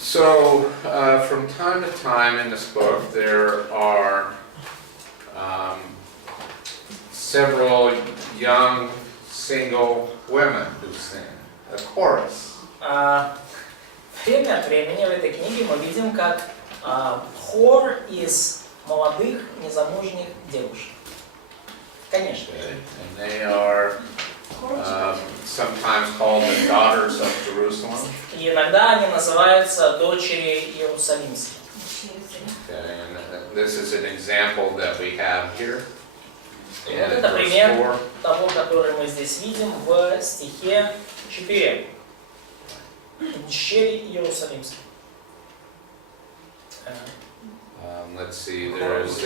So, from time to time in this book, there are several young single women who sing a chorus. Время от времени в этой книге мы видим, как хор из молодых незамужних девушек. Конечно. And they are sometimes called the daughters of Jerusalem. И иногда они называются дочери Иерусалимские. Okay, and this is an example that we have here. И вот это пример того, который мы здесь видим в стихе 4. Дочери Иерусалимские. Let's see, there is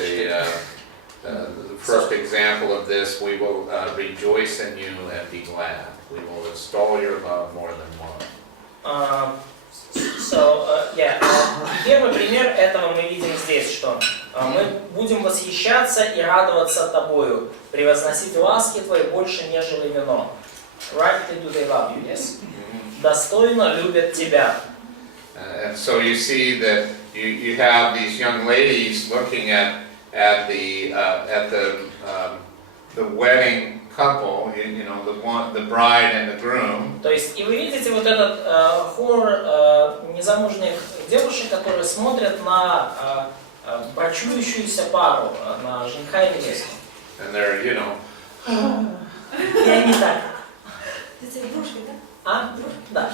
the first example of this, we will rejoice in you and be glad. We will extol your love more than one. Первый пример этого мы видим здесь, что мы будем восхищаться и радоваться тобою, превозносить ласки твои больше, нежели вино. Rightly do they love you, yes? Достойно любят тебя. And so you see that you have these young ladies looking at the wedding couple, you know, the bride and the groom. То есть, и вы видите вот этот хор незамужних девушек, которые смотрят на брачующуюся пару, на жениха и невесту. And they're, you know. И они так. Это игрушка, да? А? Да.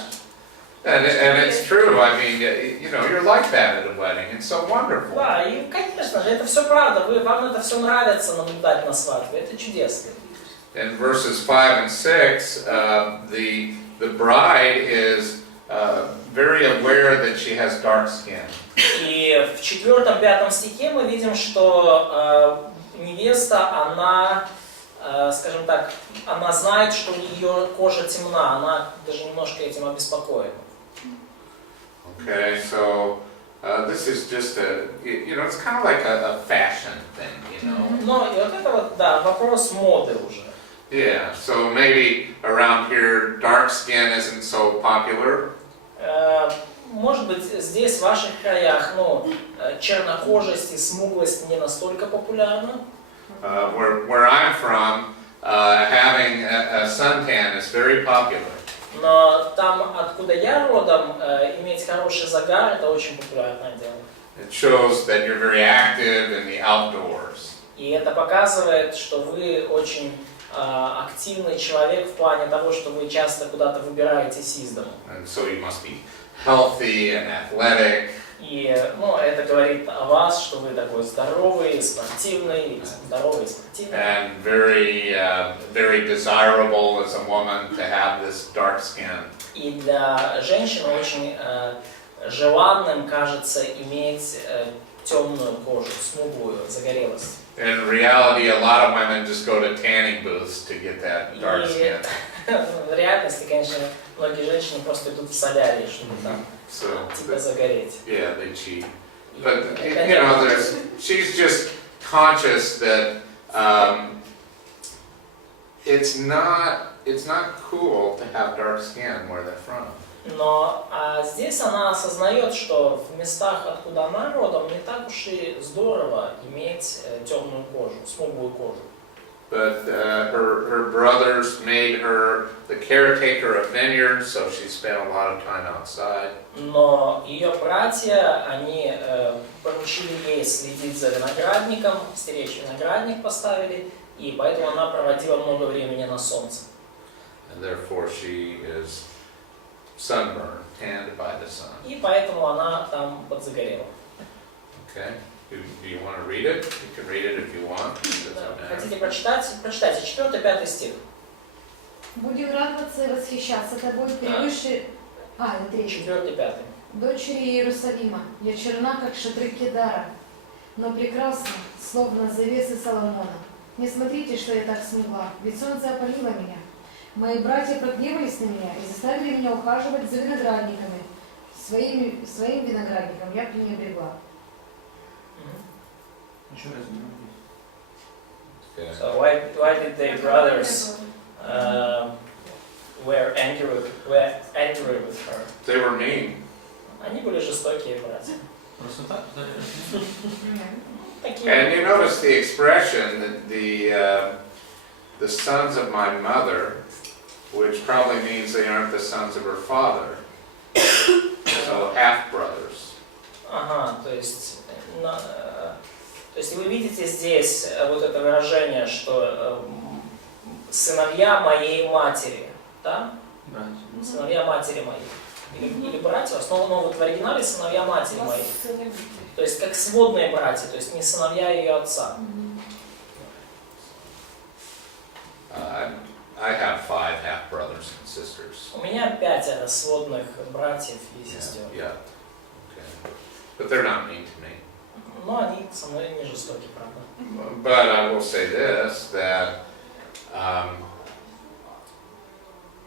And it's true. I mean, you know, you're like that at a wedding. It's so wonderful. Да, и конечно же, это все правда. Вам это все нравится наблюдать на свадьбе. Это чудесно. In verses 5 and 6, the bride is very aware that she has dark skin. И в 4-5 стихе мы видим, что невеста, она, скажем так, она знает, что ее кожа темна, она даже немножко этим обеспокоена. Okay, so this is just you know, it's kind of like a fashion thing, you know. Но и вот это вот, да, вопрос моды уже. Yeah, so maybe around here dark skin isn't so popular. Может быть, здесь, в ваших краях, чернокожесть и смуглость не настолько популярна. Where I'm from, having a suntan is very popular. Но там, откуда я родом, иметь хороший загар – это очень популярное дело. It shows that you're very active in the outdoors. И это показывает, что вы очень активный человек в плане того, что вы часто куда-то выбираетесь из дома. And so you must be healthy and athletic. И это говорит о вас, что вы такой здоровый, спортивный, And very desirable as a woman to have this dark skin. И для женщины очень желанным кажется иметь темную кожу, смуглую, загорелость. In reality, a lot of women just go to tanning booths to get that dark skin. В реальности, конечно, многие женщины просто идут в солярий, чтобы там загореть. Yeah, they cheat. But you know, she's just conscious that it's not cool to have dark skin where they're from. Но здесь она осознает, что в местах, откуда она родом, не так уж и здорово иметь темную кожу, смуглую кожу. But her brothers made her the caretaker of vineyards, so she spent a lot of time outside. Но ее братья, они поручили ей следить за виноградником, стеречь виноградник поставили, и поэтому она проводила много времени на солнце. And therefore she is sunburned, tanned by the sun. И поэтому она там подзагорела. Okay. Do you want to read it? You can read it if you want. Хотите прочитать? Прочитайте 4-5 стих. Будем радоваться и восхищаться тобой превыше... это 3. 4-5. Дочери Иерусалима, я черна, как шатры Кедара, но прекрасна, словно завесы Соломона. Не смотрите, что я так смугла, ведь солнце опалило меня. Мои братья прогневались на меня и заставили меня ухаживать за виноградниками. Своим виноградником я пренебрегла. So why did their brothers were angry with her? They were mean. Они были жестокие братья. Просто так? Такие. And you notice the expression that the sons of my mother, which probably means they aren't the sons of her father. So half brothers. Ага, то есть вы видите здесь вот это выражение, что сыновья моей матери, да? Братья. Сыновья матери моей. Или братья, но вот в оригинале сыновья матери моей. То есть как сводные братья, то есть не сыновья ее отца. I have 5 half brothers and sisters. У меня 5 сводных братьев и Yeah, сестер. yeah. Okay. But they're not mean to me. Но они со мной не жестоки, правда. But I will say this, that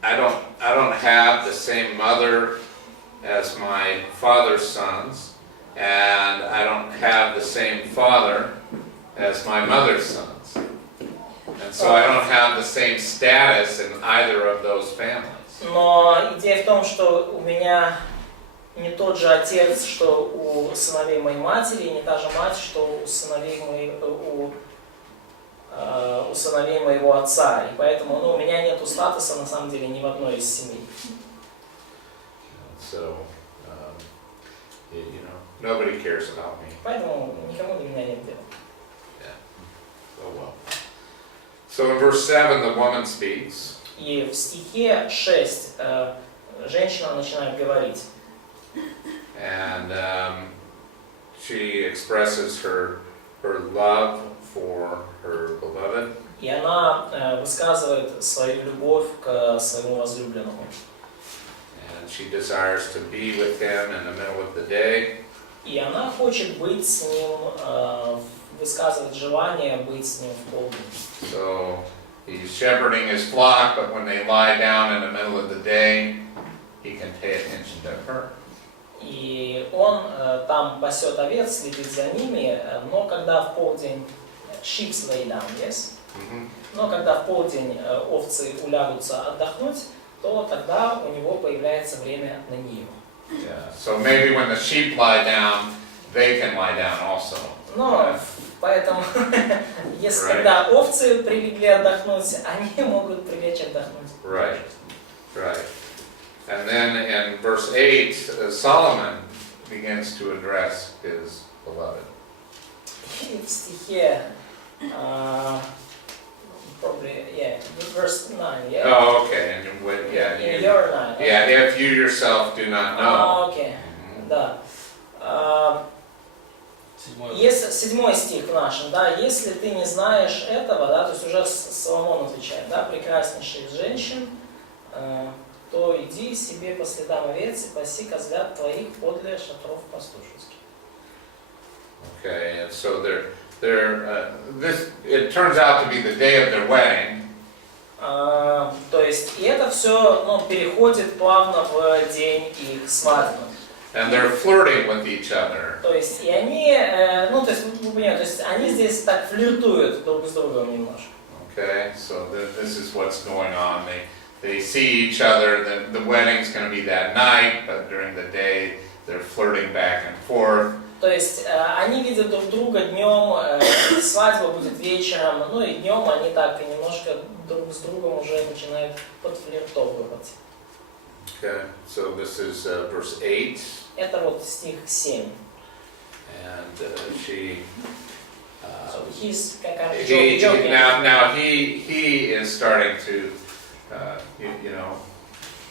I don't have the same mother as my father's sons, and I don't have the same father as my mother's sons. And so I don't have the same status in either of those families. Но идея в том, что у меня не тот же отец, что у сыновей моей матери, и не та же мать, что у сыновей моего отца. И поэтому у меня нет статуса, на самом деле, ни в одной из семей. So, nobody cares about me. Поэтому никому до меня нет дела. Oh well. So in verse 7, the woman speaks. И в стихе 6 женщина начинает говорить. And she expresses her love for her beloved. И она высказывает свою любовь к своему возлюбленному. And she desires to be with him in the middle of the day. И она хочет быть с ним, высказывает желание быть с ним в полдень. So he's shepherding his flock, but when they lie down in the middle of the day, he can pay attention to her. И он там пасет овец, следит за ними, но когда в полдень sheep lay down, yes? Но когда в полдень овцы улягутся отдохнуть, то тогда у него появляется время на нее. Yeah. So maybe when the sheep lie down, they can lie down also. Но поэтому, если Right. когда овцы прилегли отдохнуть, они могут прилечь отдохнуть. Right, right. And then in verse 8, Solomon begins to address his beloved. И в стихе, probably, yeah, verse 9, yeah? Oh, okay. And yeah, In your 9. yeah. If you yourself do not know. Окей, да. Седьмой. Если, 7 стих в нашем, да, если ты не знаешь этого, да, то есть уже Соломон отвечает, да, прекраснейший из женщин, то иди себе по следам овец и паси козлят твоих подле шатров пастушеских. Okay, and so it turns out to be the day of their wedding. То есть, и это все, переходит плавно в день их свадьбы. And they're flirting with each other. То есть, и они, то есть, вы понимаете, то есть, они здесь так флиртуют друг с другом немножко. Okay, so this is what's going on. They see each other. The wedding's going to be that night, but during the day they're flirting back and forth. То есть, они видят друг друга днем, свадьба будет вечером, и днем они так и немножко друг с другом уже начинают подфлиртовывать. Okay, so this is verse 8. Это вот стих 7. And she. So he's kind of joking. Now he is starting to,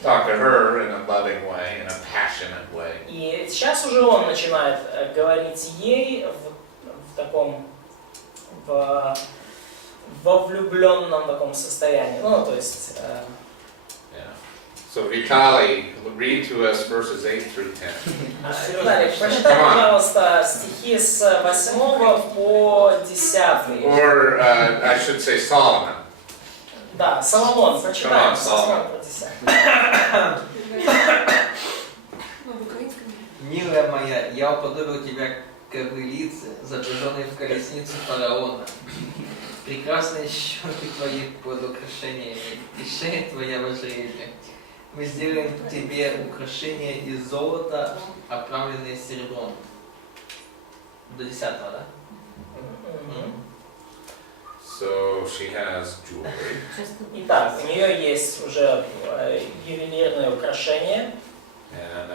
talk to her in a loving way, in a passionate way. И сейчас уже он начинает говорить ей в таком, во влюбленном таком состоянии. То есть... Yeah. So Vitali, read to us verses 8 through 10. Виталий, прочитай, пожалуйста, стихи с 8 по 10. Or I should say Solomon. Да, Соломон, прочитаем с 8 по 10. Милая моя, я уподобил тебя ковылице, запряженной в колесницу фараона. Прекрасные щеки твои под украшениями, и шея твоя в ожерелье. Мы сделаем тебе украшения из золота, оправленные серебром. До 10-го, да? So she has jewelry. Итак, у нее есть уже ювелирные украшения. And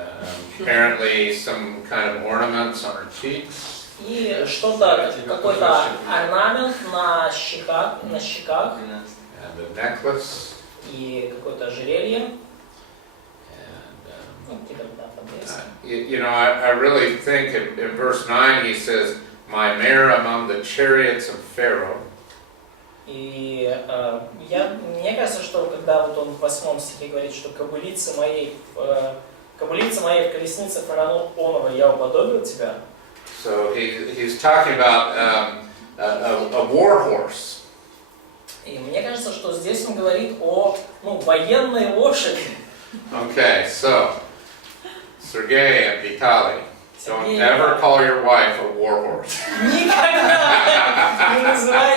apparently some kind of ornaments on her cheeks. И что-то, какой-то орнамент на щеках, And a necklace. и какое-то ожерелье. And, Ну, какие-то, да, подвески. you know, I really think in verse 9 he says, "My mare among the chariots of Pharaoh." И мне кажется, что когда вот он в 8 стихе говорит, что кобылица моей в колеснице фараона я уподобил тебя. So he's talking about a war horse. И мне кажется, что здесь он говорит о военной лошади. Okay, so Sergey and Vitaly, don't ever call your wife a war horse. Никогда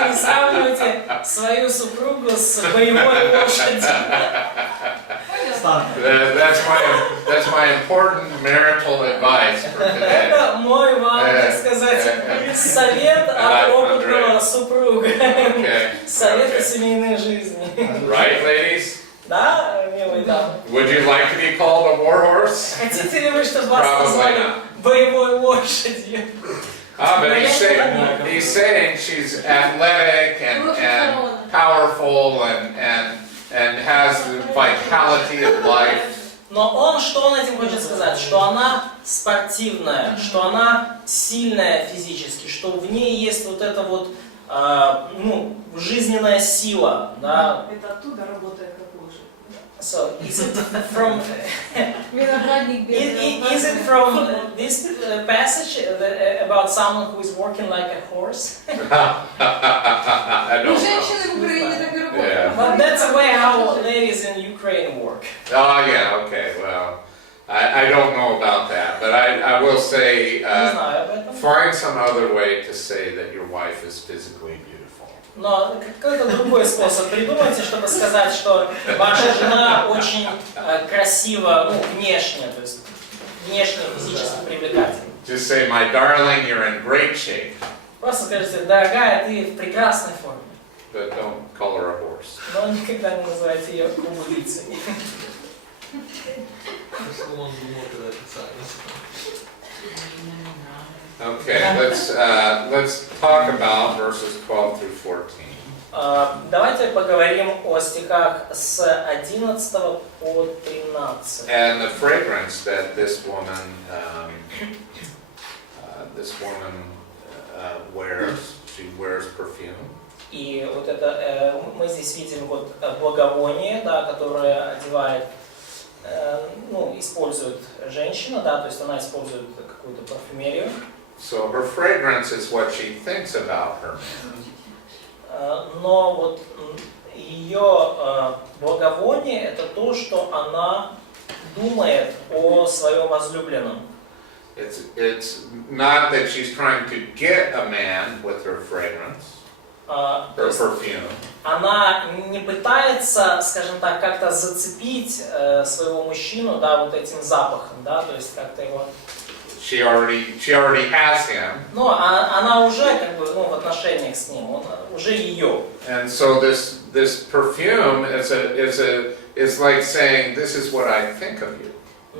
не сравнивайте свою супругу с боевой лошадью. That's my important marital advice for today. Это мой вам, так сказать, совет от опытного супруга. Совет о семейной жизни. Right, ladies? Да, милые дамы? Would you like to be called a war horse? Хотите ли вы, чтобы вас Probably назвали not. боевой лошадью? But he's saying she's athletic and powerful and has the vitality of life. Но что он этим хочет сказать? Что она спортивная, что она сильная физически, что в ней есть вот эта вот жизненная сила, да? Это оттуда работает как лошадь. So, is it from Виноградник без is it from this passage about someone who is working like a horse? I don't know. Женщины в Украине так и работают. Yeah. But that's the way how ladies in Ukraine work. Oh yeah, okay. Well, I don't know about that, but I will say Не знаю об этом. find some other way to say that your wife is physically beautiful. Но какой-то другой способ придумайте, чтобы сказать, что ваша жена очень красиво, внешне, то есть внешне физически привлекательна. Just say, my darling, you're in great shape, Просто скажите, дорогая, ты в прекрасной форме. but don't call her a horse. Но никогда не называйте ее кобылицей. Что он думал, когда писал? Okay, let's talk about verses 12 through 14. Давайте поговорим о стихах с 11 по 13. And the fragrance that this woman wears. She wears perfume. И вот это мы здесь видим вот благовоние, да, которое одевает, использует женщина, да, то есть она использует какую-то парфюмерию. So her fragrance is what she thinks about her man. Но вот ее благовоние это то, что она думает о своем возлюбленном. It's not that she's trying to get a man with her fragrance, her perfume. Она не пытается, скажем так, как-то зацепить своего мужчину, да, вот этим запахом, да, то есть как-то его. She already has him. Но она уже как бы, в отношениях с ним, он уже ее. And so this perfume is like saying, this is what I think of you.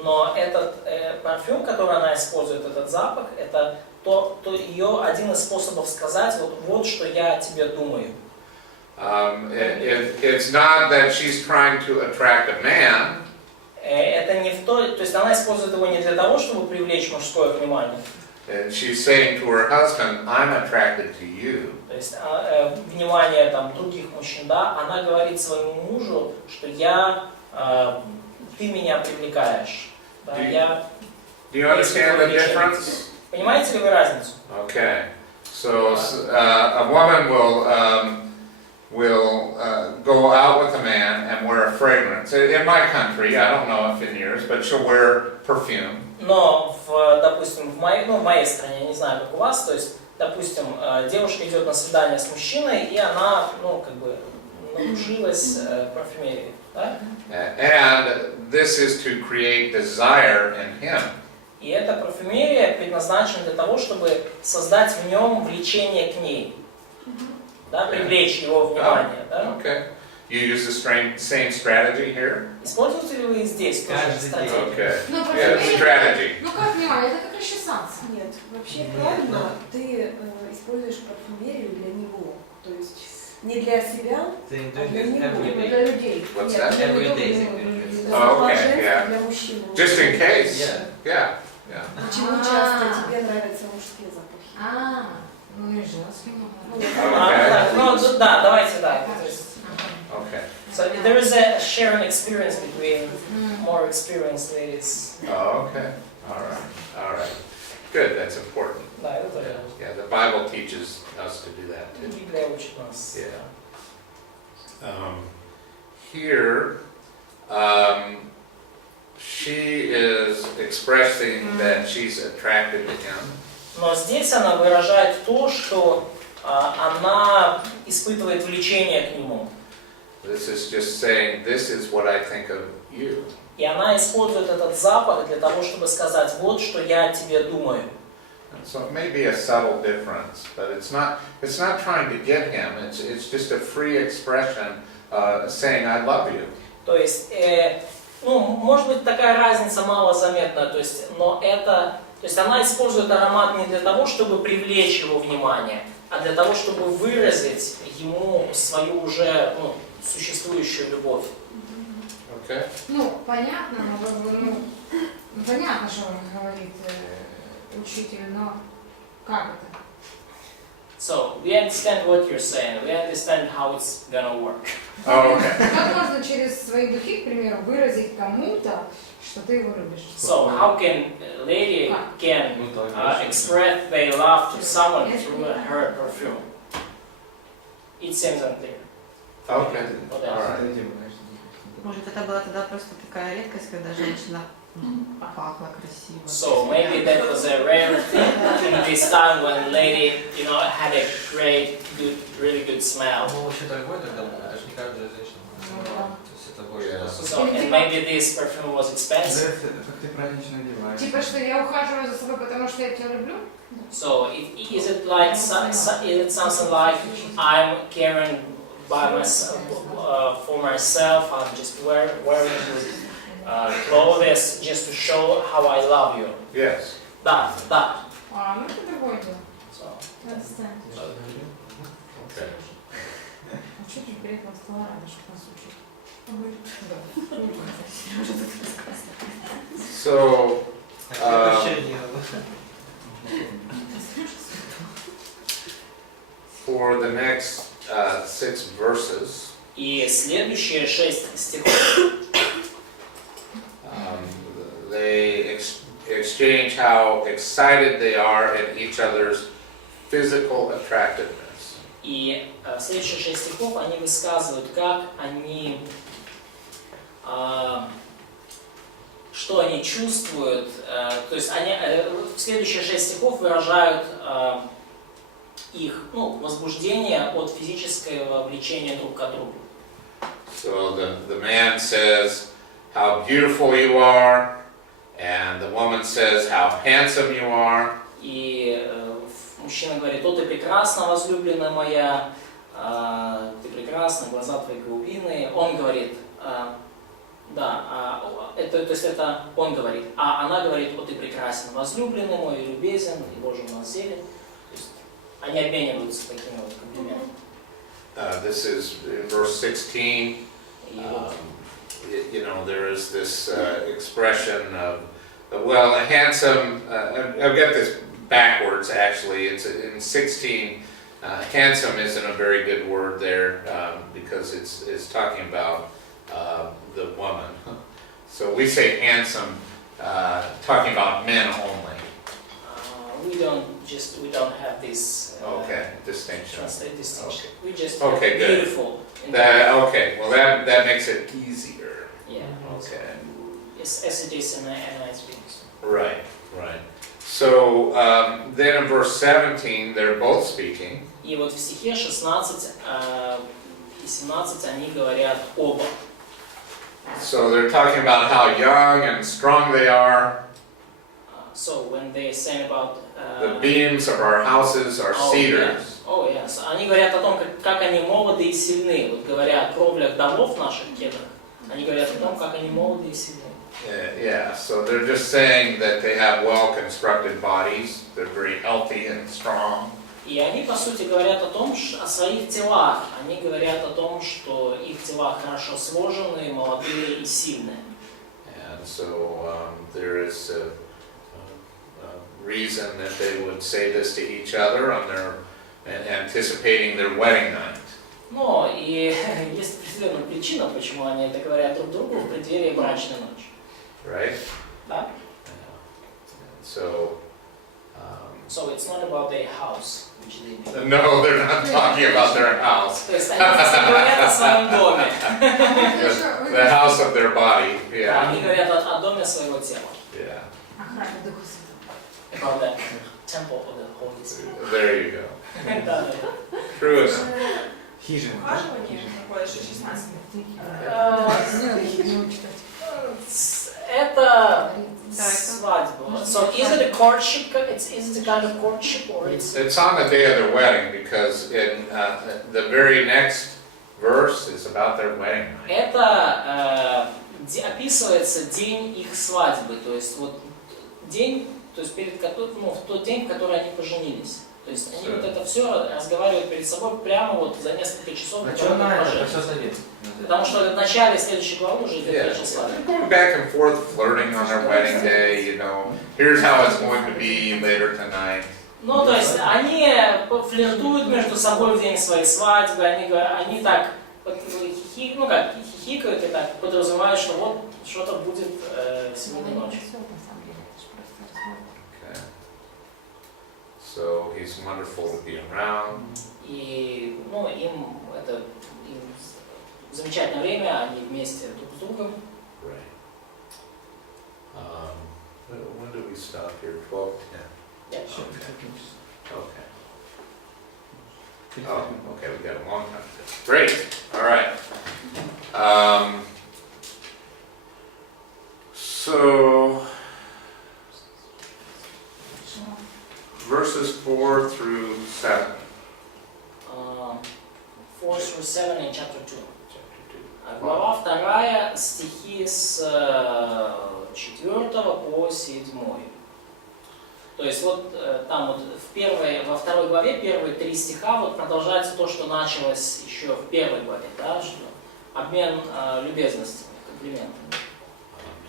Но этот парфюм, который она использует, этот запах, это ее один из способов сказать, вот что я о тебе думаю. It's not that she's trying to attract a man. Это не то есть она использует его не для того, чтобы привлечь мужское внимание. And she's saying to her husband, I'm attracted to you. То есть внимание там других мужчин, да, она говорит своему мужу, что ты меня привлекаешь. Да, Do you understand the difference? Понимаете ли вы разницу? Okay. So a woman will go out with a man and wear a fragrance. In my country, I don't know if in yours, but she'll wear perfume. Но, допустим, в моей стране, я не знаю, как у вас, то есть, допустим, девушка идет на свидание с мужчиной, и она, надужилась парфюмерией. Да? And this is to create desire in him. И эта парфюмерия предназначена для того, чтобы создать в нем влечение к ней. Да, привлечь его внимание. Да? Okay. You use the same strategy here? Используете ли вы здесь тоже Каждый стратегию? Okay. Ну, Yeah, парфюмерия, strategy. ну как внимание, это как расчесаться. Нет, вообще Нет, правильно, ты используешь парфюмерию для него. То есть не для себя, Ты а для doing него. every Для day. людей. What's Нет, that? для Every него, day для- significance. для Oh, okay, женского, yeah. для мужчин. Just in case. Yeah. Yeah. Yeah. Почему часто тебе нравятся мужские запахи? Ну и женский Ну, много. Okay. Ну, да, давайте, да. То есть, Okay. So there is a sharing experience between more experienced ladies. Oh, okay. All right. All right. Good. That's important. Да, это тоже. Yeah, the Bible teaches us to do that too. Библия учит нас. Yeah. Here, she is expressing that she's attracted to him. Но здесь она выражает то, что она испытывает влечение к нему. This is just saying, this is what I think of you. И она использует этот запах для того, чтобы сказать, вот что я о тебе думаю. And so it may be a subtle difference, but it's not trying to get him. It's just a free expression saying I love you. То есть, может быть, такая разница малозаметная, то есть она использует аромат не для того, чтобы привлечь его внимание, а для того, чтобы выразить ему свою уже существующую любовь. Okay. Ну, понятно, понятно, что говорит учитель, но как это? So, we understand what you're saying, we understand how it's gonna work. Oh, okay. Как можно через свои духи, к примеру, выразить кому-то, что ты его любишь? So, how can a lady can express their love to someone through her perfume? It seems unclear. Okay. What All else? right. Может, это была тогда просто такая редкость, когда женщина пахла красиво. So maybe that was a rare thing in this time when lady, had a great, good, really good smell. Ну, вообще дорогой тогда был, это же не каждая женщина. То есть это больше Yeah. просто- So, and maybe this perfume was expensive. Как ты празднично одеваешь. Типа, что я ухаживаю за собой, потому что я тебя люблю? So is it like is it something like I'm caring by myself for myself? I'm just wearing clothes just to show how I love you. Yes. Да. Ну это другое дело. So, Отстань. Okay. А что ты приехал с стола рано, чтобы нас учить? So, Вообще не надо. for the next 6 verses, и следующие 6 стихов, they exchange how excited they are at each other's physical attractiveness. и следующие 6 стихов, они высказывают, как они, что они чувствуют, то есть они, следующие 6 стихов выражают их возбуждение от физического влечения друг к другу. So the man says how beautiful you are, and the woman says how handsome you are. И мужчина говорит, о, ты прекрасна, возлюбленная моя, ты прекрасна, глаза твои голубиные. Он говорит, это он говорит, а она говорит, о, ты прекрасен, возлюбленный мой, любезен, и Боже у нас зелень. То есть они обмениваются такими вот комплиментами. This is in verse 16. И вот, There is this expression of, well, a handsome, I've got this backwards actually. It's in 16, handsome isn't a very good word there because it's talking about the woman. So we say handsome, talking about men only. we don't have this Okay, distinction. translate distinction. Okay. We just Okay, good. beautiful. Okay, well that makes it easier. Yeah. Okay. As it is in NIV. Right. So then in verse 17, they're both speaking. И вот в стихе 16 и 17 они говорят оба. So they're talking about how young and strong they are. So when they say about The beams of our houses are cedars. Oh, yes. Они говорят о том, как они молоды и сильны. Вот говоря о кровлях домов наших кедрах, они говорят о том, как они молоды и сильны. Yeah, so they're just saying that they have well-constructed bodies. They're very healthy and strong. И они, по сути, говорят о том, о своих телах. Они говорят о том, что их тела хорошо сложены, молодые и сильные. And so there is a reason that they would say this to each other on their anticipating their wedding night. Но и есть определенная причина, почему они это говорят друг другу в преддверии брачной ночи. Right? Да? So it's not about their house, which they do. no, they're not talking about their house. То есть они здесь не говорят о своем доме. The house of their body. Yeah. Они говорят о доме своего тела. Yeah. Охрана Духа Святого. About the temple of the Holy Spirit. There you go. Да. True enough. Хижина. Ухаживание такое, что 16 Это свадьба. So is it a courtship? Is it a kind of courtship or it's? It's on the day of their wedding because in the very next verse is about their wedding night. Это описывается день их свадьбы, то есть вот день, то есть перед которым, в тот день, в который они поженились. То есть они вот это все разговаривают перед собой прямо вот за несколько часов до того, как поженились. Потому что в начале следующей главы уже идет речь о свадьбе. Going back and forth, flirting on their wedding day, you know. Here's how it's going to be later tonight. Ну, то есть они флиртуют между собой в день своей свадьбы, они так, ну как, хихикают и так подразумевают, что вот что-то будет сегодня ночью. So he's wonderful to be around. И, ну, им замечательное время, они вместе друг с другом. Right. When do we stop here? 12:10. Yeah. Okay. Oh, okay, we got a long time. Great. All right. So verses 4 through 7. 4 through 7 in chapter 2. Chapter 2. Глава 2, стихи с 4 по 7. То есть вот там вот во второй главе первые 3 стиха вот продолжается то, что началось еще в первой главе, да, что обмен любезностями, комплиментами.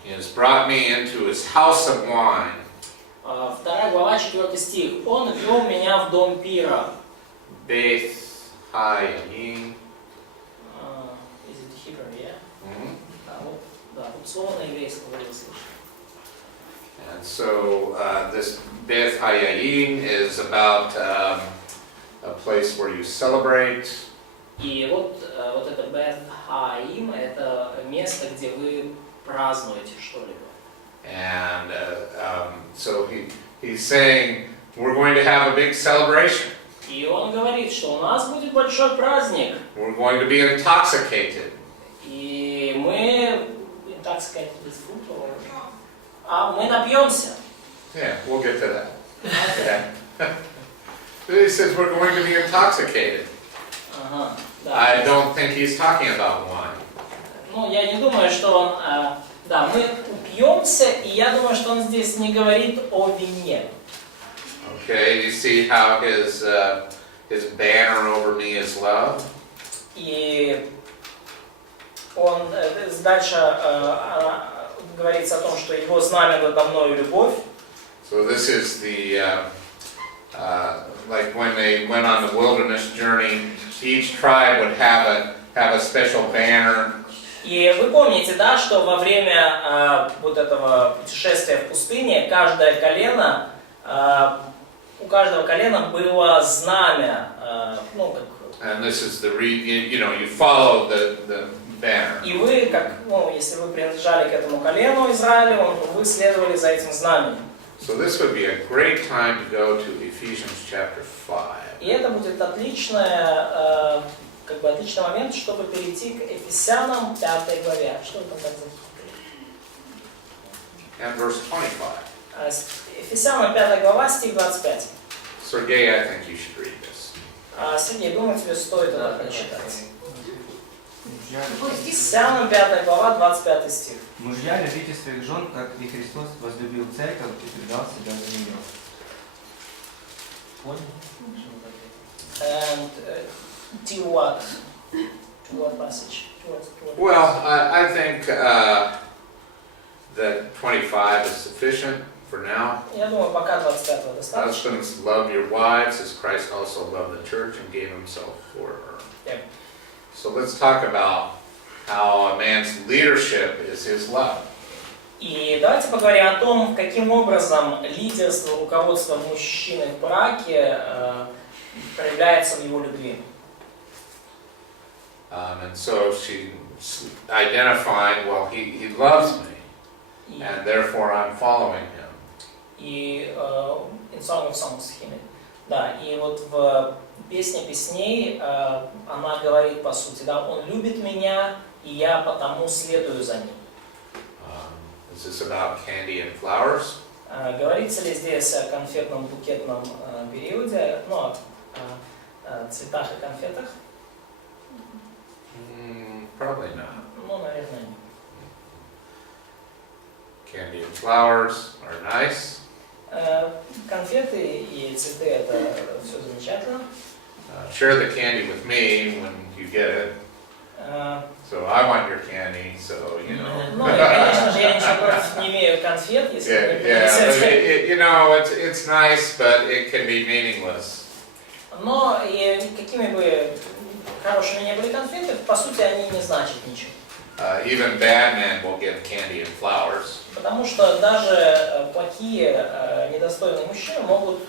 He has brought me into his house of wine. 2 глава, 4 стих. Он вел меня в дом пира. Beth Hayim. Is it Hebrew, yeah? Да, вот слово на еврейском вроде слышно. And so this Beth Hayim is about a place where you celebrate. И вот это Бет Хаим, это место, где вы празднуете что-либо. And so he's saying we're going to have a big celebration. И он говорит, что у нас будет большой праздник. We're going to be intoxicated. И мы, так сказать, мы напьемся. Yeah, we'll get to that. Okay. He says we're going to be intoxicated. Ага, да. I don't think he's talking about wine. Ну, я не думаю, что он... Да, мы упьемся, и я думаю, что он здесь не говорит о вине. Okay, you see how his banner over me is love? И он дальше говорится о том, что его знамя надо мною любовь. So this is the like when they went on the wilderness journey, each tribe would have a special banner. И вы помните, да, что во время вот этого путешествия в пустыне каждое колено, у каждого колена было знамя, ну как. And this is the you follow the banner. И вы, как, ну, если вы принадлежали к этому колену Израилеву, вы следовали за этим знаменем. So this would be a great time to go to Ephesians chapter 5. И это будет отличное, как бы отличный момент, чтобы перейти к Ефесянам 5 главе. Что вы там так захитрили? And verse 25. Ефесянам 5 глава, стих 25. Sergey, I think you should read this. Сергей, думаю, тебе стоит это прочитать. Мужья, Ефесянам 5 глава, 25 стих. мужья, любите своих жен, как и Христос возлюбил церковь и предал себя за нее. Понял? And to what? To what passage? To what? Well, I think that 25 is sufficient for now. Я думаю, пока 25 достаточно. Husbands, love your wives as Christ also loved the church and gave himself for her. Yeah. So let's talk about how a man's leadership is his love. И давайте поговорим о том, каким образом лидерство, руководство мужчины в браке проявляется в его любви. And so she identified, well, he loves me, И, and therefore I'm following him. и in Song of Songs, да, и вот в Песне песней она говорит по сути, да, он любит меня, и я потому следую за ним. Is this about candy and flowers? Говорится ли здесь о конфетном букетном периоде, ну, о цветах и конфетах? Probably not. Ну, наверное, нет. Candy and flowers are nice. Конфеты и цветы — это все замечательно. Share the candy with me when you get it. So I want your candy, so you know. Ну, и, конечно же, я ничего против не имею конфет, если вы не Yeah, but принесете. you know, it's nice, but it can be meaningless. Но и какими бы хорошими ни были конфеты, по сути, они не значат ничего. Even bad men will give candy and flowers. Потому что даже плохие, недостойные мужчины могут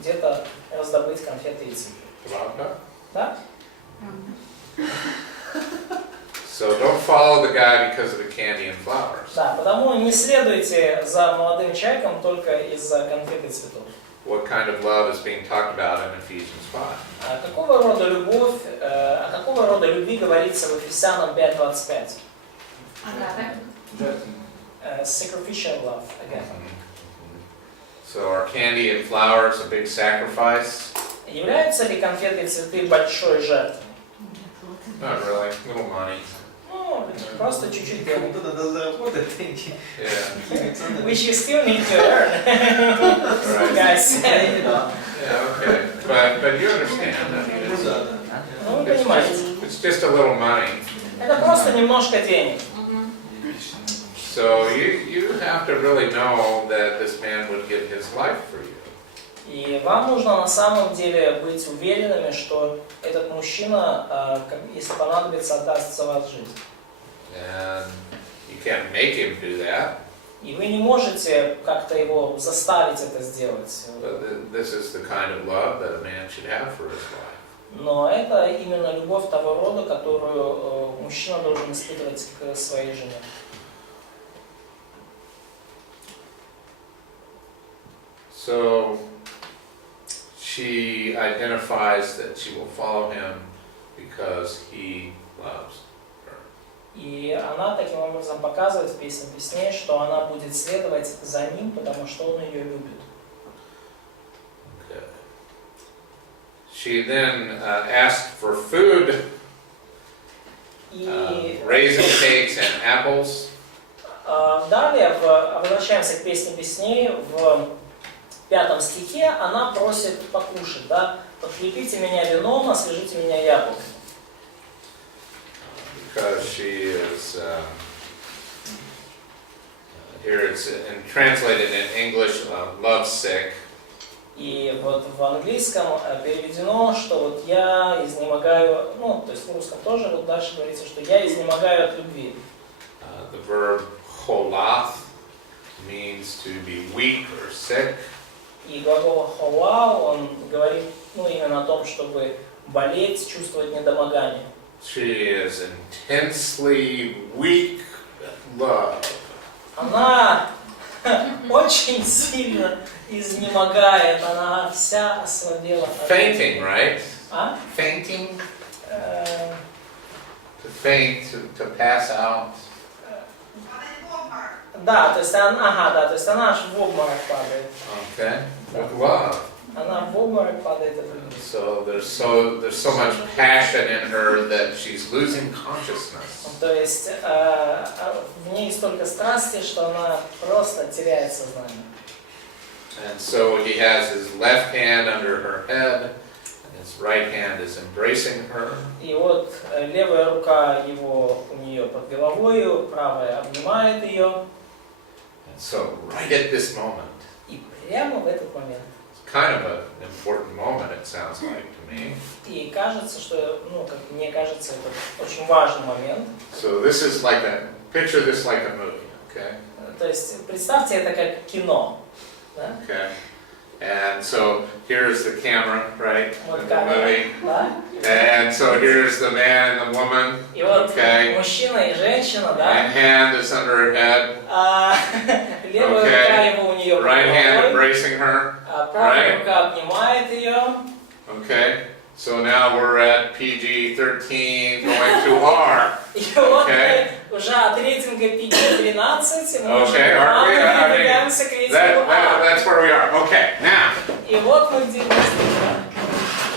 где-то раздобыть конфеты и цветы. Правда? Да? So don't follow the guy because of the candy and flowers. Да, потому не следуйте за молодым человеком только из-за конфет и цветов. What kind of love is being talked about in Ephesians 5? Какого рода любовь, о какого рода любви говорится в Ефесянам 5:25? Sacrificial love, again. So are candy and flowers a big sacrifice? Являются ли конфеты и цветы большой жертвой? Not really. Little money. Ну, просто чуть-чуть денег. Кому-то надо заработать деньги. Yeah. Which you still need to earn, guys. Yeah. Okay. But you understand. I mean, Ну, вы понимаете. it's just a little money. Это просто немножко денег. So you have to really know that this man would give his life for you. И вам нужно на самом деле быть уверенными, что этот мужчина, если понадобится, отдаст за вас жизнь. And you can't make him do that. И вы не можете как-то его заставить это сделать. But this is the kind of love that a man should have for his wife. Но это именно любовь того рода, которую мужчина должен испытывать к своей жене. So she identifies that she will follow him because he loves her. И она таким образом показывает в Песне песней, что она будет следовать за ним, потому что он ее любит. Okay. She then asked for food, И raisin cakes and apples. далее, возвращаемся к Песне песней, в 5 стихе она просит покушать, да? «Подкрепите меня вином, освежите меня яблоками». Because she is, here it's translated in English, lovesick. И вот в английском переведено, что вот я изнемогаю, ну, то есть в русском тоже, вот дальше говорится, что я изнемогаю от любви. The verb cholath means to be weak or sick. И глагол «хола», он говорит, ну, именно о том, чтобы болеть, чувствовать недомогание. She is intensely weak in love. Она очень сильно изнемогает, она вся ослабела. Fainting, right? А? Fainting? faint, to pass out. Да, то есть то есть она аж в обморок падает. Okay, with love. Она в обморок падает от любви. So there's so much passion in her that she's losing consciousness. То есть в ней столько страсти, что она просто теряет сознание. And so he has his left hand under her head, and his right hand is embracing her. И вот левая рука его у нее под головой, правая обнимает ее. And so right at this moment, И прямо в этот момент. it's kind of an important moment, it sounds like to me. И кажется, что, как мне кажется, это очень важный момент. So this is like picture this like a movie, okay? То есть представьте это как кино. Да? Okay. And so here's the camera, right? Вот In the камера, movie. да? And so here's the man and the woman. И вот Okay. мужчина и женщина, And да? hand is under her head. Левая рука его у нее под Right hand головой, embracing her. а правая right. рука обнимает ее. Okay. So now we're at PG-13 going to R. И вот Okay. мы уже от рейтинга PG-13 мы уже Okay, aren't we? I mean, продвигаемся к рейтингу А. That's where we are. Okay. Now, И вот мы где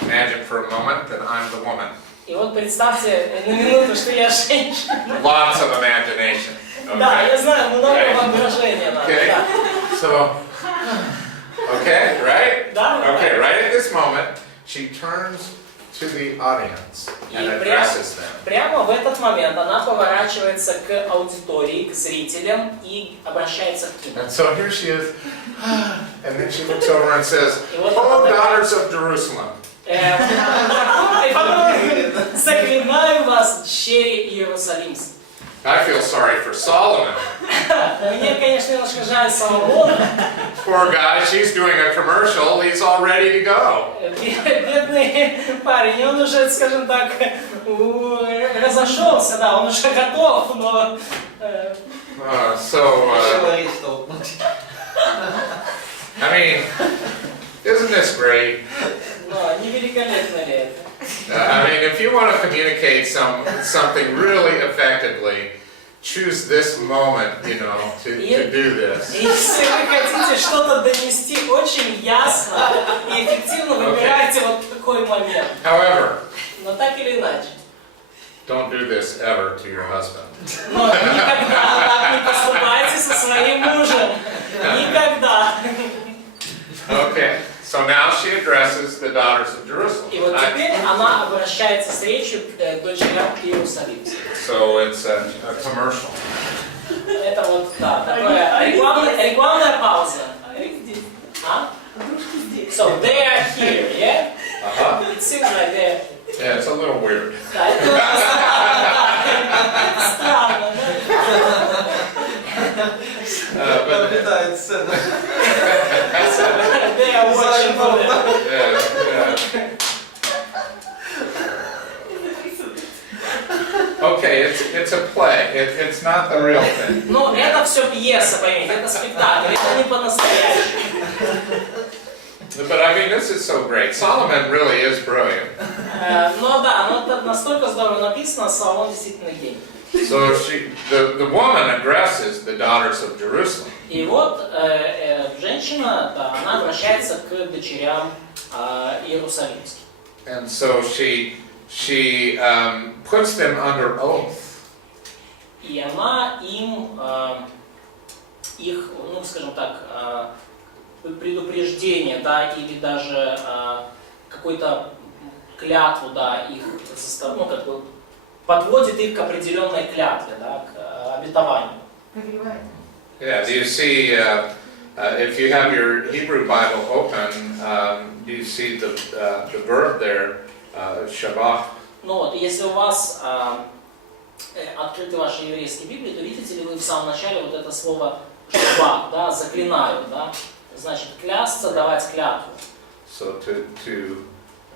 imagine for a moment that I'm the woman. И вот представьте на минуту, что я женщина. Lots of imagination. Да, Okay. я знаю, много Right. воображения надо. Okay. Да. So, okay, right? Да, Okay, да. right at this moment, she turns to the audience and И addresses them. прямо в этот момент она поворачивается к аудитории, к зрителям и обращается к ним. And so here she is, and then she looks over and says, И вот "Oh, она такая, daughters of Jerusalem." и потом говорит, заклинаю вас, дщери Иерусалимские. I feel sorry for Solomon. Мне, конечно, немножко жаль Соломона. Poor guy, she's doing a commercial, he's all ready to go. Бедный парень, он уже, скажем так, разошелся, да, он уже готов, но... Человек столкнуть. I mean, isn't this great? Но не великолепно ли это? I mean, if you want to communicate something really effectively, choose this moment, to do this. И если вы хотите что-то донести очень ясно и эффективно, выбирайте вот такой момент. However, Но так или иначе. don't do this ever to your husband. Но никогда так не поступайте со своим мужем. Никогда. Okay, so now she addresses the daughters of Jerusalem. И вот теперь она обращается с речью к дочерям Иерусалимским. So it's a commercial. Это вот, да, такая рекламная пауза. А? So they are here, yeah? Uh-huh. It seems like they're... Yeah, it's a little weird. Да, это странно, But Наблюдает сцену. They are watching for them. yeah. Okay, it's a play. It's not the real thing. Ну, это все пьеса, поймите, это спектакль, это не по-настоящему. But I mean, this is so great. Solomon really is brilliant. Но да, но это настолько здорово написано, Соломон действительно гений. So the woman addresses the daughters of Jerusalem. И вот женщина, да, она обращается к дочерям Иерусалимским. And so she puts them under oath. И она им их, скажем так, предупреждение, да, или даже какую-то клятву, да, их как бы подводит их к определенной клятве, да, к обетованию. Yeah, do you see, if you have your Hebrew Bible open, do you see the verb there, shabbat? Ну вот, если у вас открыты ваши еврейские Библии, то видите ли вы в самом начале вот это слово шаббат, да, заклинаю, да, значит клясться, давать клятву. So to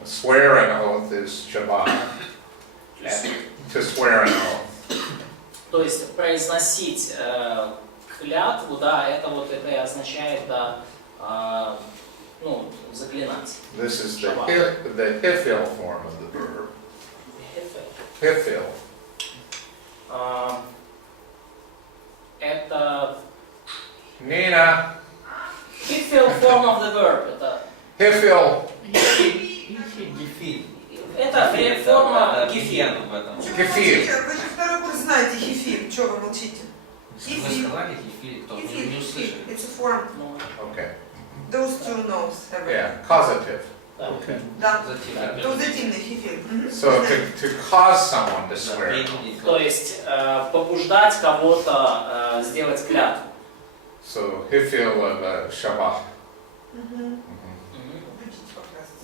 swear an oath is shabbat. To swear an oath. То есть произносить клятву, да, это и означает, да, заклинать. This is the hifil form of the verb. Hifil. Это Nina, Hifil form of the verb. Hifil, Гефиль. Это форма гифил. Гефен в этом. Gefühl. Вы же второй курс знаете, хифиль. Чего вы молчите? Вы сказали гифиль, кто? Мы не услышали. It's a form. Okay. Those two knows everything. Yeah, causative. Okay. Да. Затем. Каузативный хифиль. So to cause someone to swear. То есть побуждать кого-то сделать клятву. So Hifil of Shabbat.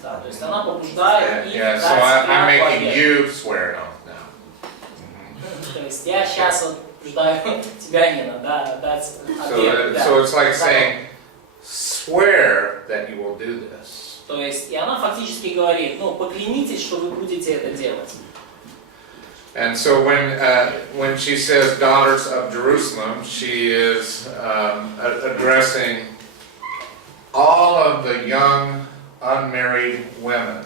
Да, то есть она побуждает их Yeah, дать so I'm клятву making обету. you swear an oath now. То есть я сейчас вот побуждаю тебя, Нина, да, дать обет. да. So it's like saying, swear that you will do this. То есть, и она фактически говорит, ну, поклянитесь, что вы будете это делать. And so when she says daughters of Jerusalem, she is addressing all of the young unmarried women.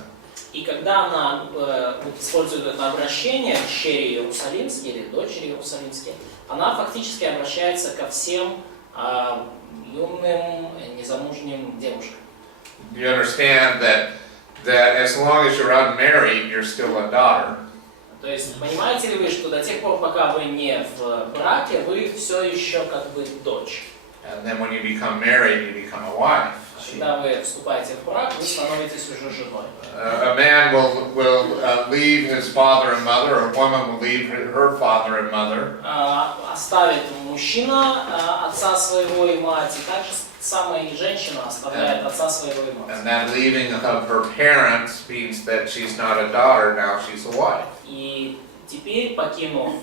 И когда она вот использует это обращение «щери Иерусалимские» или «дочери Иерусалимские», она фактически обращается ко всем юным, незамужним девушкам. You understand that as long as you're unmarried, you're still a daughter. То есть, понимаете ли вы, что до тех пор, пока вы не в браке, вы все еще как бы дочь. And then when you become married, you become a wife. Когда вы вступаете в брак, вы становитесь уже женой. A man will leave his father and mother, or a woman will leave her father and mother. Оставит мужчина отца своего и мать, и также самая и женщина оставляет отца своего и мать. And that leaving of her parents means that she's not a daughter, now she's a wife. И теперь, покинув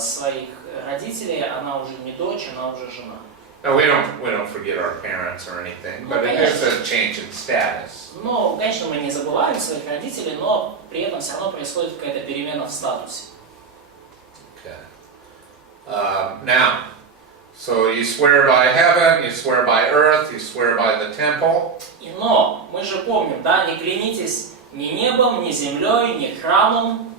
своих родителей, она уже не дочь, она уже жена. Now we don't forget our parents or anything, but it is a change in status. Но, конечно, мы не забываем своих родителей, но при этом все равно происходит какая-то перемена в статусе. Okay. Now, so you swear by heaven, you swear by earth, you swear by the temple. Но мы же помним, да, не клянитесь ни небом, ни землей, ни храмом.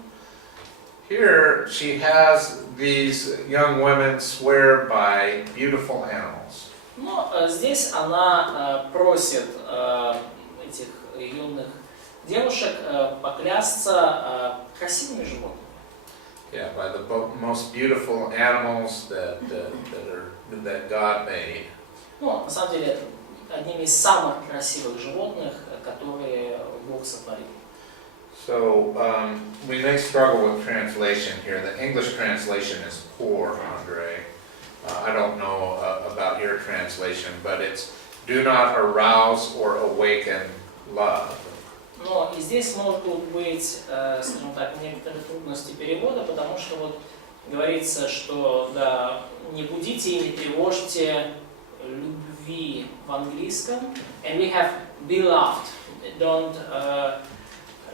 Here she has these young women swear by beautiful animals. Но здесь она просит этих юных девушек поклясться красивыми животными. Yeah, by the most beautiful animals that God made. Ну, на самом деле, одними из самых красивых животных, которые Бог сотворил. So we may struggle with translation here. The English translation is poor, Andre. I don't know about your translation, but it's do not arouse or awaken love. Но и здесь могут быть, скажем так, некоторые трудности перевода, потому что вот говорится, что да, не будите и не тревожьте любви в английском. And we have beloved. Don't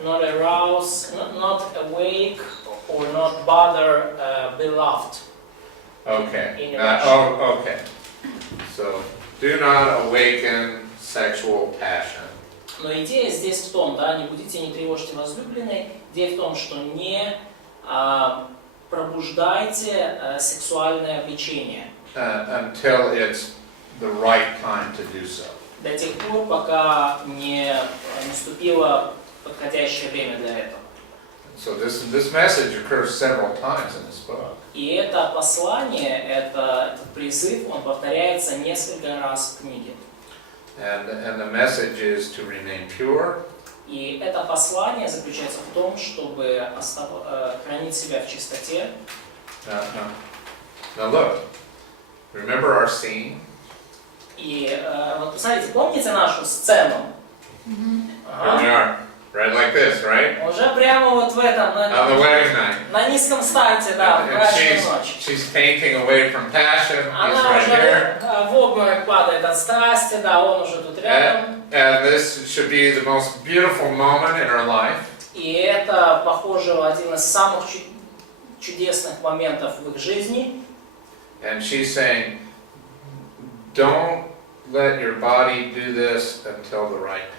not arouse, not awake or not bother beloved. Okay. In Russian. Okay. So do not awaken sexual passion. Но идея здесь в том, да, не будите и не тревожьте возлюбленной. Идея в том, что не пробуждайте сексуальное влечение. Until it's the right time to do so. До тех пор, пока не наступило подходящее время для этого. So this message occurs several times in this book. И это послание, этот призыв, он повторяется несколько раз в книге. And the message is to remain pure. И это послание заключается в том, чтобы хранить себя в чистоте. Now look, remember our scene? И вот посмотрите, помните нашу сцену? Here we are, right like this, right? Уже прямо вот в этом, On the wedding night. на низком старте, да, в And брачную ночь. she's fainting away from passion. He's Она right here. уже в обморок падает от страсти, да, он уже тут рядом. And this should be the most beautiful moment in her life. И это, похоже, один из самых чудесных моментов в их жизни. And she's saying, don't let your body do this until the right time.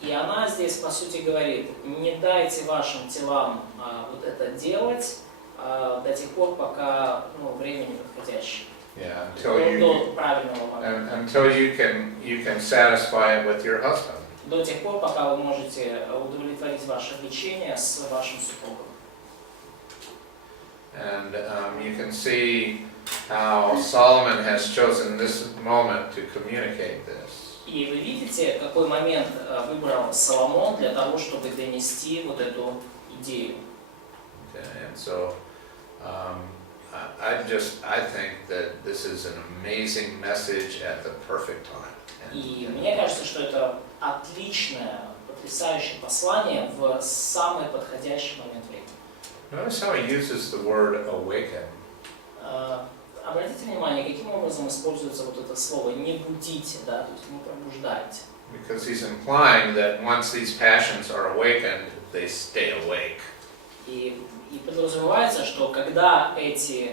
И она здесь, по сути, говорит, не дайте вашим телам вот это делать до тех пор, пока время не подходящее. Yeah, until До правильного момента. until you can satisfy it with your husband. До тех пор, пока вы можете удовлетворить ваше влечение с вашим супругом. And you can see how Solomon has chosen this moment to communicate this. И вы видите, какой момент выбрал Соломон для того, чтобы донести вот эту идею. Okay, and so I think that this is an amazing message at the perfect time. И мне кажется, что это отличное, потрясающее послание в самый подходящий момент времени. Notice how he uses the word awaken. Обратите внимание, каким образом используется вот это слово «не будите», да, то есть «не пробуждайте». Because he's implying that once these passions are awakened, they stay awake. И подразумевается, что когда эти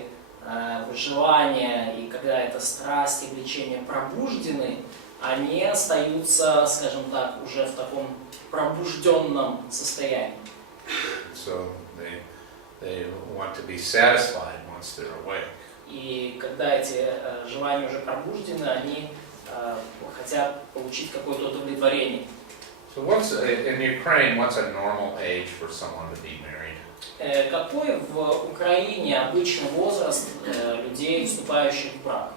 желания и когда эта страсть и влечение пробуждены, они остаются, скажем так, уже в таком пробужденном состоянии. So they want to be satisfied once they're awake. И когда эти желания уже пробуждены, они хотят получить какое-то удовлетворение. So in Ukraine, what's a normal age for someone to be married? Какой в Украине обычный возраст людей, вступающих в брак?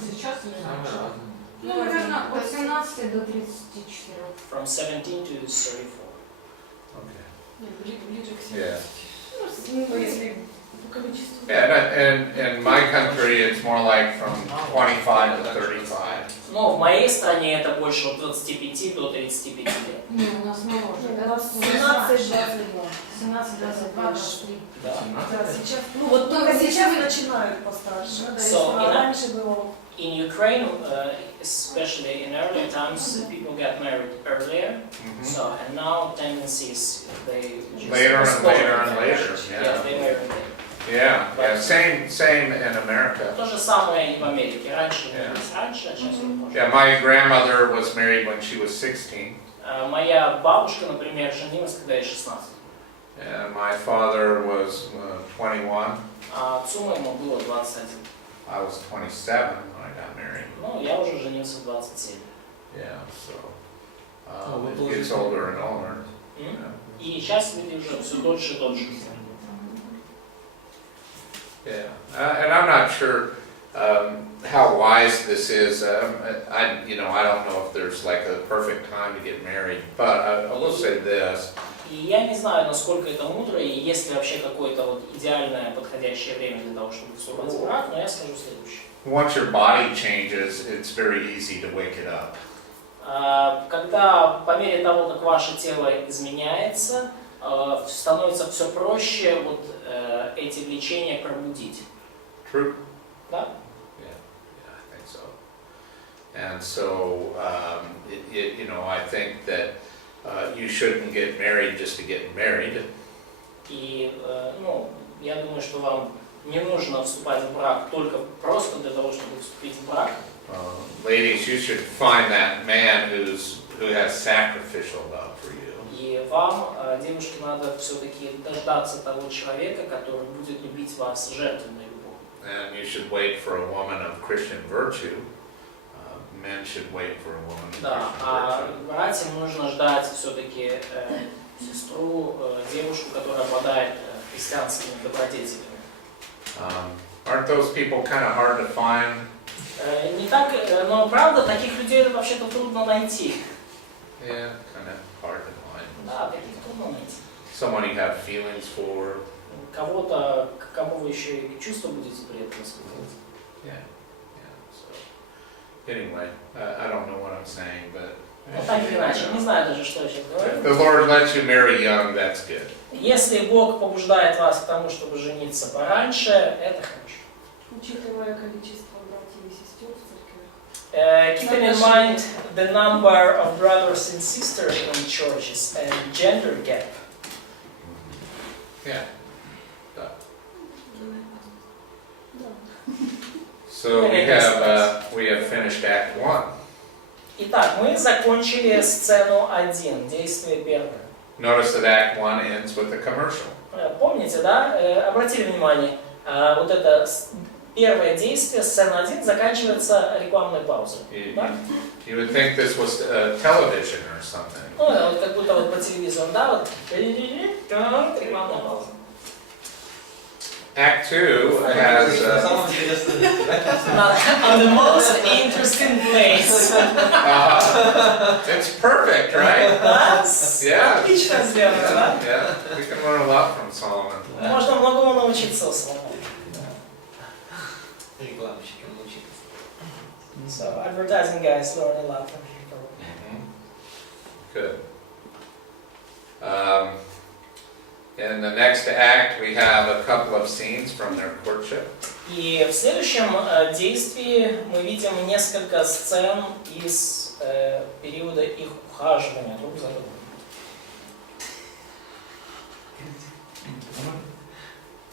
Сейчас или раньше? Самое Ну, наверное, от 17 до 34. From 17 to 34. Okay. Ближе к Yeah. 70. Ну, если по количеству. And in my country, it's more like from 25 to 35. Но в моей стране это больше от 25 до 35 лет. Не, у нас моложе. У Да? нас 17-22. 17, 22, 23. Да. Да, сейчас, ну вот только сейчас начинают постарше. Да, So, если раньше было. In Ukraine, especially in early times, people got married earlier. So, and now tendencies, they just Later and postpone later it. and later, Yeah, yeah. they marry later. Yeah, same in America. То же самое и в Америке. Раньше Yeah. женились раньше, а сейчас уже позже. Yeah, my grandmother was married when she was 16. Моя бабушка, например, женилась, когда ей 16. And my father was 21. А отцу моему было 21. I was 27 when I got married. Ну, я уже женился в 27. Yeah, so вы it тоже- gets older and older. М? Yeah. И сейчас люди уже все дольше и дольше. Yeah, and I'm not sure how wise this is. I don't know if there's like a perfect time to get married, but I will say this. И я не знаю, насколько это мудро, и есть ли вообще какое-то вот идеальное подходящее время для того, чтобы вступать в брак, но я скажу следующее. Once your body changes, it's very easy to wake it up. Когда по мере того, как ваше тело изменяется, становится все проще вот эти влечения пробудить. True? Да? Yeah, I think so. And so, I think that you shouldn't get married just to get married. И, я думаю, что вам не нужно вступать в брак только просто для того, чтобы вступить в брак. Ladies, you should find that man who has sacrificial love for you. И вам, девушки, надо все-таки дождаться того человека, который будет любить вас жертвенной любовью. And you should wait for a woman of Christian virtue. Men should wait for a woman of Да, Christian а virtue. братьям нужно ждать все-таки сестру, девушку, которая обладает христианскими добродетелями. Aren't those people kind of hard to find? Не так, но правда, таких людей вообще-то трудно найти. Yeah, kind of hard to find. Да, таких трудно найти. Someone you have feelings for. Кого-то, к кому вы еще и чувства будете при этом испытывать. Yeah. So anyway, I don't know what I'm saying, but Ну, так или иначе, не знаю даже, что я сейчас if говорю. the Lord lets you marry young, that's good. Если Бог побуждает вас к тому, чтобы жениться пораньше, это хорошо. Учитывая количество братьев и сестер в церкви. Keeping in mind the number of brothers and sisters in churches and gender gap. Yeah. Да. So we have finished Act 1. Итак, мы закончили сцену 1, действие первое. Notice that Act 1 ends with a commercial. помните, да, обратили внимание, вот это первое действие, сцена 1, заканчивается рекламной паузой. Да? You would think this was television or something. Ну, вот как будто вот по телевизору, да, вот рекламная пауза. Act 2 has Самое интересное. On the most interesting place. it's perfect, right? Да? Yeah. Отлично сделано, да? Yeah, we can learn a lot from Solomon. Можно многому научиться у Соломона. Рекламщики научились. So, advertising guys learn a lot from him. Good. In the next act, we have a couple of scenes from their courtship. И в следующем действии мы видим несколько сцен из периода их ухаживания друг за другом.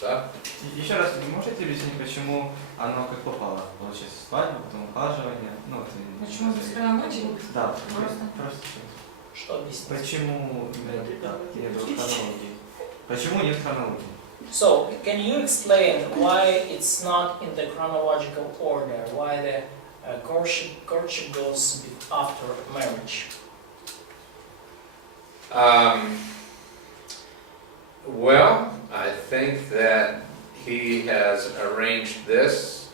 Да? Еще раз, вы можете объяснить, почему оно как попало? Получается, свадьба, потом ухаживание. Ну, это... Почему без хронологии? Да, Просто. Что объяснить? Почему именно так, нет хронологии? Почему нет хронологии? So, can you explain why it's not in the chronological order? Why the courtship goes after marriage? Well, I think that he has arranged this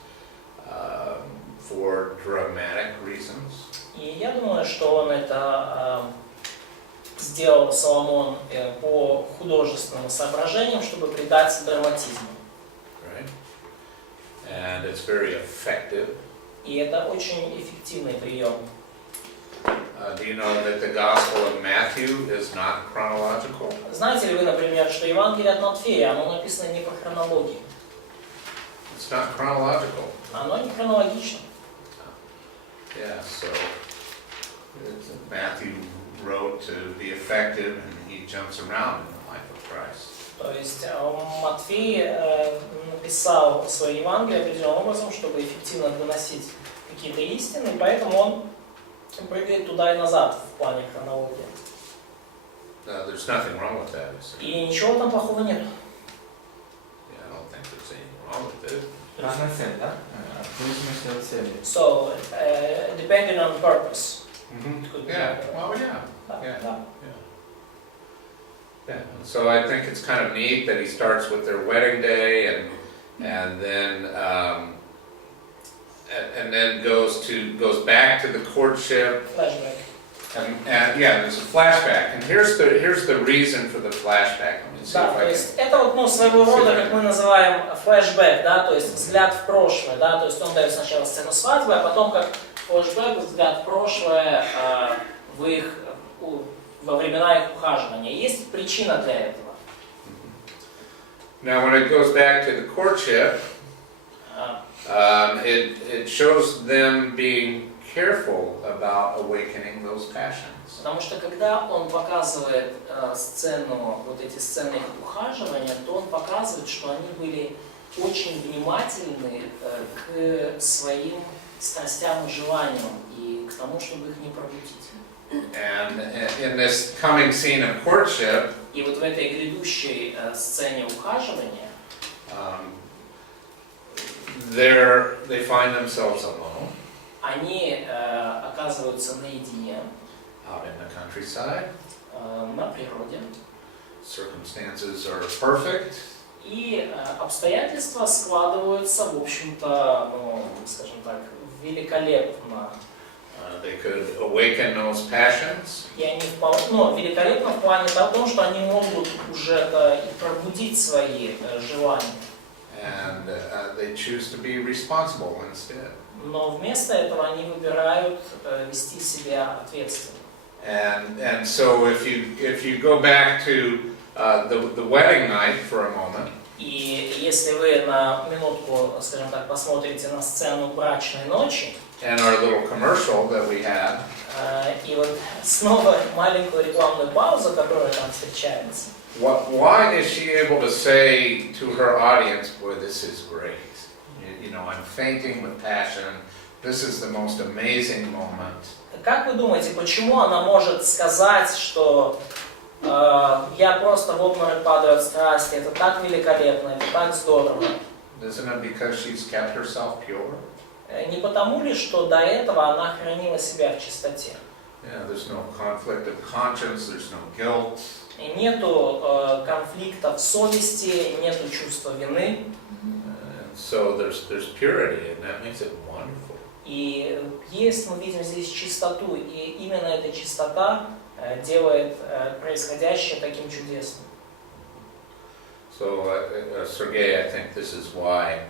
for dramatic reasons. И я думаю, что он это сделал, Соломон, по художественным соображениям, чтобы придать драматизму. Right? And it's very effective. И это очень эффективный прием. Do you know that the Gospel of Matthew is not chronological? Знаете ли вы, например, что Евангелие от Матфея, оно написано не по хронологии? It's not chronological. Оно не хронологично. Yeah, so Matthew wrote to be effective and he jumps around in the life of Christ. То есть Матфей написал свое Евангелие определенным образом, чтобы эффективно доносить какие-то истины, и поэтому он прыгает туда и назад в плане хронологии. There's nothing wrong with that. Is there? И ничего там плохого нет. Yeah, I don't think there's anything wrong with it. Разная цель, да? В зависимости от цели. So, depending on purpose. Could be Yeah, like that. well, yeah. Да, Yeah. да. Yeah. So I think it's kind of neat that he starts with their wedding day and then goes back to the courtship. Flashback. And yeah, there's a flashback. And here's the reason for the flashback. Let me see Да, if то I can. есть это вот, ну, своего рода, как мы называем, флешбэк, да, то есть взгляд в прошлое, да, то есть он дает сначала сцену свадьбы, а потом как флешбэк, взгляд в прошлое во времена их ухаживания. Есть причина для этого. Now when it goes back to the courtship, it shows them being careful about awakening those passions. Потому что когда он показывает сцену, вот эти сцены их ухаживания, то он показывает, что они были очень внимательны к своим страстям и желаниям и к тому, чтобы их не пробудить. And in this coming scene of courtship, И вот в этой грядущей сцене ухаживания they find themselves alone они оказываются наедине out in the countryside. на природе. Circumstances are perfect. И обстоятельства складываются, в общем-то, ну, скажем так, великолепно. They could awaken those passions. И они великолепно в плане того, что они могут уже пробудить свои желания. And they choose to be responsible instead. Но вместо этого они выбирают вести себя ответственно. And so if you go back to the wedding night for a moment. И если вы на минутку, скажем так, посмотрите на сцену брачной ночи, And our little commercial that we had. И вот снова маленькую рекламную паузу, которая там встречается. Why is she able to say to her audience, "Boy, this is great. You know, I'm fainting with passion. This is the most amazing moment." Как вы думаете, почему она может сказать, что я просто в обморок падаю от страсти, это так великолепно, это так здорово. Isn't it because she's kept herself pure? Не потому ли, что до этого она хранила себя в чистоте? Yeah, there's no conflict of conscience, there's no guilt. И нету конфликтов совести, нету чувства вины. And so there's purity, and that makes it wonderful. И есть, мы видим здесь чистоту, и именно эта чистота делает происходящее таким чудесным. So, Sergey, I think this is why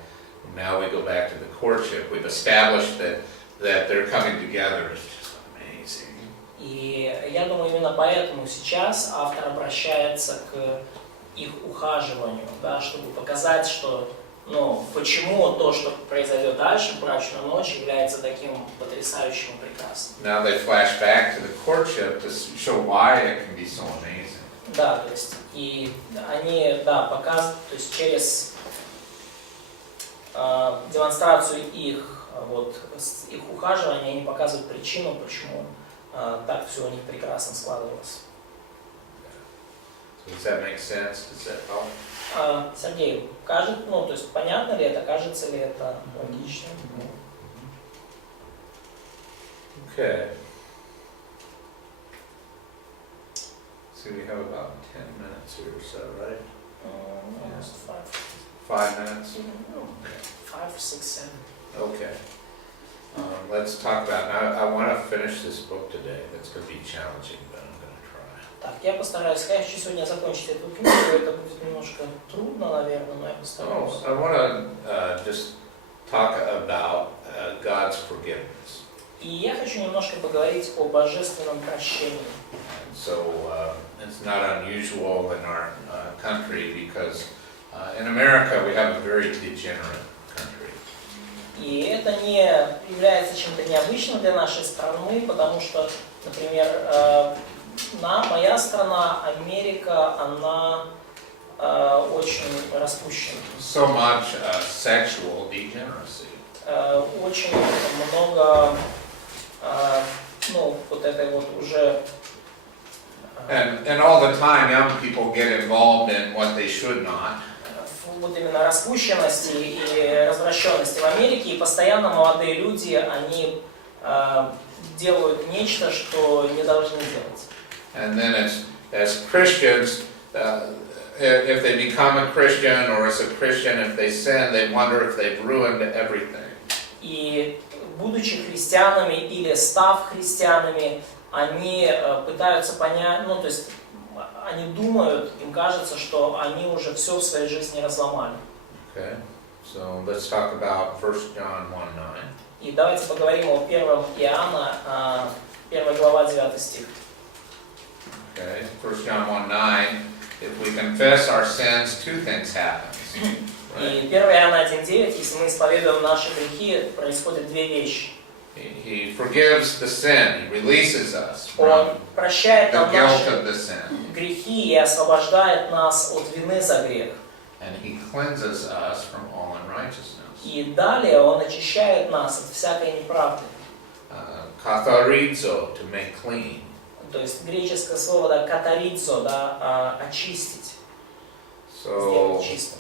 now we go back to the courtship. We've established that they're coming together is just amazing. И я думаю, именно поэтому сейчас автор обращается к их ухаживанию, да, чтобы показать, что, почему то, что произойдет дальше, брачную ночь, является таким потрясающим и прекрасным. Now they flash back to the courtship to show why it can be so amazing. Да, то есть, и они, показывают, то есть через демонстрацию их ухаживания, они показывают причину, почему так все у них прекрасно складывалось. So does that make sense? Does that help? Сергей, то есть понятно ли это, кажется ли это логично? Okay. So we have about 10 minutes here, is that right? Almost 5 minutes? 5, 6, 7. Okay. Let's talk about, I want to finish this book today. That's going to be challenging, but I'm going to try. Так, я постараюсь, конечно, сегодня закончить эту книгу, это будет немножко трудно, наверное, но я постараюсь. I want to just talk about God's forgiveness. И я хочу немножко поговорить о божественном прощении. So it's not unusual in our country because in America we have a very degenerate country. И это не является чем-то необычным для нашей страны, потому что, например, моя страна, Америка, она очень распущена. So much sexual degeneracy. Очень много, этой уже... And all the time young people get involved in what they should not. Вот именно распущенности и развращенности в Америке, и постоянно молодые люди, они делают нечто, что не должны делать. And then as Christians, if they become a Christian or as a Christian, if they sin, they wonder if they've ruined everything. И будучи христианами или став христианами, они пытаются понять, то есть они думают, им кажется, что они уже все в своей жизни разломали. Okay, so let's talk about 1 John 1:9. И давайте поговорим о 1 Иоанна, 1 глава, 9 стих. Okay, 1 John 1:9. If we confess our sins, two things happen. И 1 Иоанна 1:9, если мы исповедуем наши грехи, происходят две вещи. He forgives the sin. He releases us Он from прощает the нам guilt наши of the sin. грехи и освобождает нас от вины за грех. And he cleanses us from all unrighteousness. И далее Он очищает нас от всякой неправды. Katharizo, to make clean. То есть греческое слово катаридзо, очистить, So сделать чистым.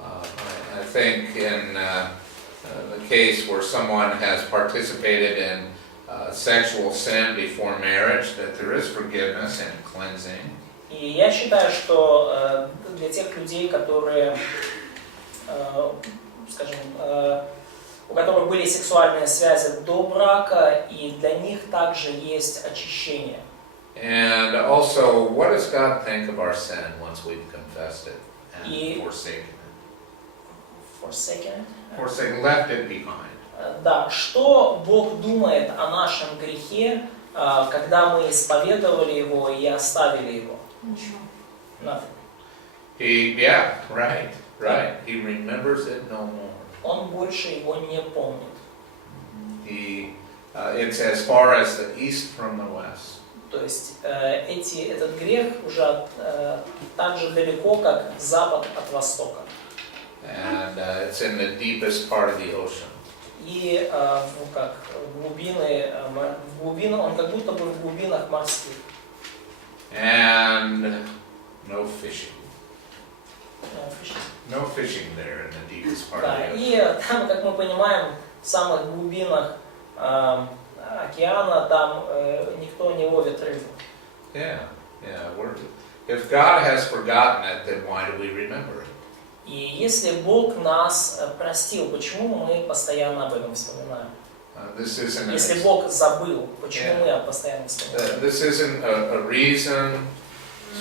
I think in the case where someone has participated in sexual sin before marriage, that there is forgiveness and cleansing. И я считаю, что для тех людей, которые, скажем, у которых были сексуальные связи до брака, и для них также есть очищение. And also, what does God think of our sin once we've confessed it and forsaken it? Forsaken? Forsaken, left it behind. Да, что Бог думает о нашем грехе, когда мы исповедовали его и оставили его? Ничего. He remembers it no more. Он больше его не помнит. It's as far as the east from the west. То есть этот грех уже так же далеко, как запад от востока. And it's in the deepest part of the ocean. И глубины, он как будто бы в глубинах морских. And no fishing. Фишинг. No fishing there in the deepest part Да, of the ocean. и там, как мы понимаем, в самых глубинах океана там никто не ловит рыбу. Yeah. If God has forgotten it, then why do we remember it? И если Бог нас простил, почему мы постоянно об этом вспоминаем? This isn't Если Бог забыл, почему мы постоянно вспоминаем? this isn't a reason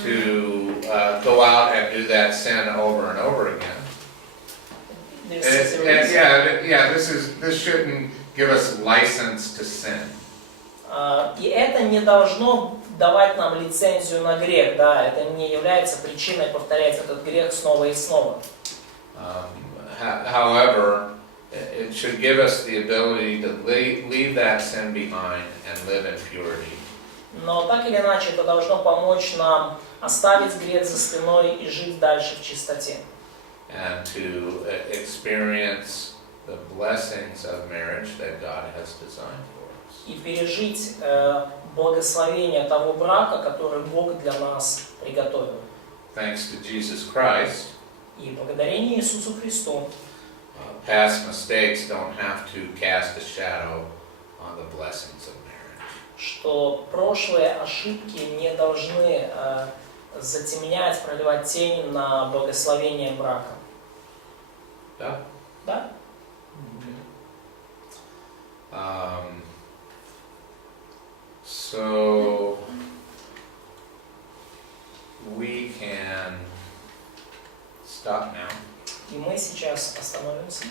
to go out and do that sin over and over again. This is a reason. This shouldn't give us license to sin. И это не должно давать нам лицензию на грех, да, это не является причиной повторять этот грех снова и снова. However, it should give us the ability to leave that sin behind and live in purity. Но так или иначе это должно помочь нам оставить грех за спиной и жить дальше в чистоте. And to experience the blessings of marriage that God has designed for us. И пережить благословение того брака, который Бог для нас приготовил. Thanks to Jesus Christ, И благодарение Иисусу Христу past mistakes don't have to cast a shadow on the blessings of marriage. что прошлые ошибки не должны затемнять, проливать тень на благословение брака. Да? Да? So we can stop now. И мы сейчас остановимся.